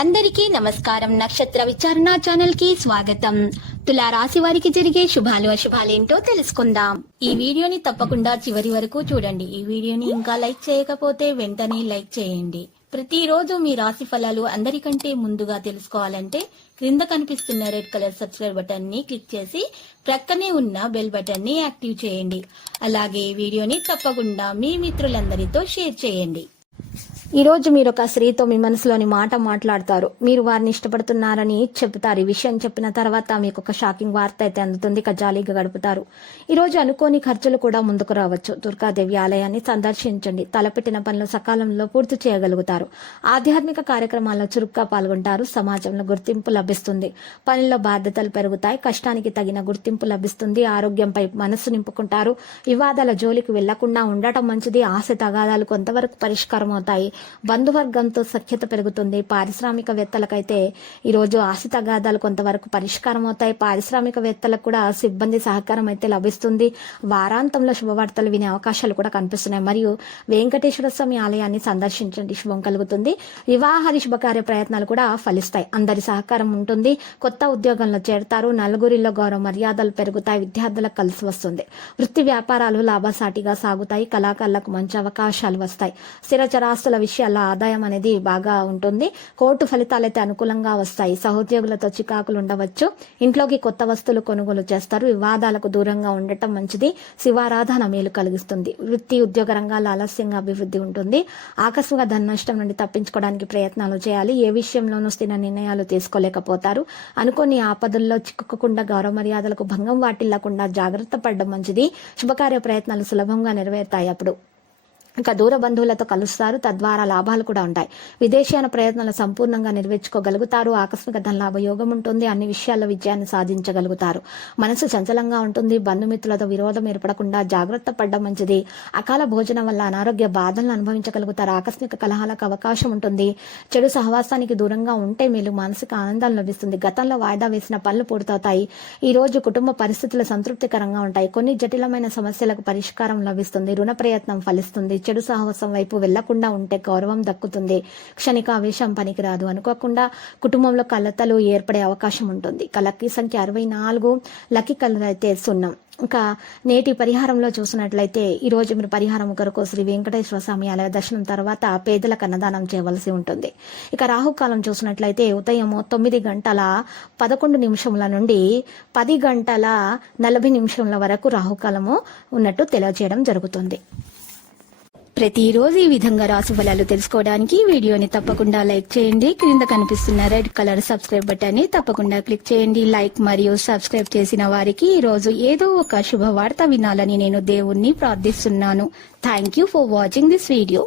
అందరికీ నమస్కారం. నక్షత్ర విచారణ ఛానల్ కి స్వాగతం. తులా రాశి వారికి జరిగే శుభాలు అశుభాలేంటో తెలుసుకుందాం. ఈ వీడియోని తప్పకుండా చివరి వరకు చూడండి. ఈ వీడియోని ఇంకా లైక్ చేయకపోతే వెంటనే లైక్ చేయండి. ప్రతిరోజు మీ రాశి ఫలాలు అందరికంటే ముందుగా తెలుసుకోవాలంటే క్రింద కనిపిస్తున్న రెడ్ కలర్ సబ్స్క్రైబ్ బటన్ ని క్లిక్ చేసి ప్రక్కనే ఉన్న బెల్ బటన్ ని యాక్టివ్ చేయండి. అలాగే ఈ వీడియోని తప్పకుండా మీ మిత్రులందరితో షేర్ చేయండి. ఈ రోజు మీరు ఒక స్త్రీతో మీ మనసులోని మాట మాట్లాడతారు. మీరు వారిని ఇష్టపడుతున్నారని చెబుతారు. ఈ విషయం చెప్పిన తర్వాత మీకు ఒక షాకింగ్ వార్త అయితే అందుతుంది. జాలీగా గడుపుతారు. ఈ రోజు అనుకోని ఖర్చులు కూడా ముందుకు రావచ్చు. దుర్గాదేవి ఆలయాన్ని సందర్శించండి. తలపెట్టిన పనులు సకాలంలో పూర్తి చేయగలుగుతారు. ఆధ్యాత్మిక కార్యక్రమాల్లో చురుగ్గా పాల్గొంటారు. సమాజంలో గుర్తింపు లభిస్తుంది. పనుల్లో బాధ్యతలు పెరుగుతాయి. కష్టానికి తగిన గుర్తింపు లభిస్తుంది. ఆరోగ్యంపై మనసు నింపుకుంటారు. వివాదాల జోలికి వెళ్లకుండా ఉండటం మంచిది. ఆశ తగాదాలు కొంతవరకు పరిష్కారం అవుతాయి. బంధువర్గంతో సఖ్యత పెరుగుతుంది. పారిశ్రామికవేత్తలకైతే ఈరోజు ఆశ తగాదాలు కొంతవరకు పరిష్కారం అవుతాయి. పారిశ్రామికవేత్తలకు కూడా సిబ్బంది సహకారం అయితే లభిస్తుంది. వారాంతంలో శుభవార్తలు వినే అవకాశాలు కూడా కనిపిస్తున్నాయి. మరియు వెంకటేశ్వర స్వామి ఆలయాన్ని సందర్శించండి. శుభం కలుగుతుంది. వివాహాది శుభకార్య ప్రయత్నాలు కూడా ఫలిస్తాయి. అందరి సహకారం ఉంటుంది. కొత్త ఉద్యోగంలో చేరతారు. నలుగురిలో గౌరవ మర్యాదలు పెరుగుతాయి. విద్యార్థులకు కలిసి వస్తుంది. వృత్తి వ్యాపారాలు లాభసాటిగా సాగుతాయి. కళాకారులకు మంచి అవకాశాలు వస్తాయి. స్థిర చరాస్తుల విషయాల్లో ఆదాయం అనేది బాగా ఉంటుంది. కోర్టు ఫలితాలైతే అనుకూలంగా వస్తాయి. సహోద్యోగులతో చికాకులు ఉండవచ్చు. ఇంట్లోకి కొత్త వస్తువులు కొనుగోలు చేస్తారు. వివాదాలకు దూరంగా ఉండటం మంచిది. శివారాధన మేలు కలిగిస్తుంది. వృత్తి ఉద్యోగ రంగాల్లో ఆలస్యంగా అభివృద్ధి ఉంటుంది. ఆకస్మిక ధన నష్టం నుండి తప్పించుకోవడానికి ప్రయత్నాలు చేయాలి. ఏ విషయంలోనూ స్థిర నిర్ణయాలు తీసుకోలేకపోతారు. అనుకోని ఆపదల్లో చిక్కుకోకుండా గౌరవ మర్యాదలకు భంగం వాటిల్లకుండా జాగ్రత్త పడడం మంచిది. శుభకార్య ప్రయత్నాలు సులభంగా నెరవేరుతాయి. అప్పుడు ఇంకా దూర బంధువులతో కలుస్తారు. తద్వారా లాభాలు కూడా ఉంటాయి. విదేశీయాన ప్రయత్నాలు సంపూర్ణంగా నెరవేర్చుకోగలుగుతారు. ఆకస్మిక ధనలాభ యోగం ఉంటుంది. అన్ని విషయాల్లో విజయాన్ని సాధించగలుగుతారు. మనసు చంచలంగా ఉంటుంది. బంధుమిత్రులతో విరోధం ఏర్పడకుండా జాగ్రత్త పడడం మంచిది. అకాల భోజనం వల్ల అనారోగ్య బాధలను అనుభవించగలుగుతారు. ఆకస్మిక కలహాలకు అవకాశం ఉంటుంది. చెడు సహవాసానికి దూరంగా ఉంటే మేలు. మానసిక ఆనందం లభిస్తుంది. గతంలో వాయిదా వేసిన పనులు పూర్తవుతాయి. ఈ రోజు కుటుంబ పరిస్థితులు సంతృప్తికరంగా ఉంటాయి. కొన్ని జటిలమైన సమస్యలకు పరిష్కారం లభిస్తుంది. రుణ ప్రయత్నం ఫలిస్తుంది. చెడు సాహసం వైపు వెళ్లకుండా ఉంటే గౌరవం దక్కుతుంది. క్షణిక ఆవేశం పనికిరాదు. అనుకోకుండా కుటుంబంలో కలతలు ఏర్పడే అవకాశం ఉంటుంది. లక్కీ సంఖ్య 64. లక్కీ కలర్ అయితే 0. ఇంకా నేటి పరిహారంలో చూసినట్లయితే ఈ రోజు మీరు పరిహారం కొరకు శ్రీ వెంకటేశ్వర స్వామి ఆలయ దర్శనం తర్వాత పేదలకు అన్నదానం చేయవలసి ఉంటుంది. ఇక రాహుకాలం చూసినట్లయితే ఉదయం 9:11 నుండి 10:40 వరకు రాహుకాలము ఉన్నట్టు తెలియజేయడం జరుగుతుంది. ప్రతిరోజు ఈ విధంగా రాశి ఫలాలు తెలుసుకోవడానికి వీడియోని తప్పకుండా లైక్ చేయండి. క్రింద కనిపిస్తున్న రెడ్ కలర్ సబ్స్క్రైబ్ బటన్ ని తప్పకుండా క్లిక్ చేయండి. లైక్ మరియు సబ్స్క్రైబ్ చేసిన వారికి ఈ రోజు ఏదో ఒక శుభవార్త వినాలని నేను దేవుణ్ణి ప్రార్థిస్తున్నాను. Thank you for watching this video.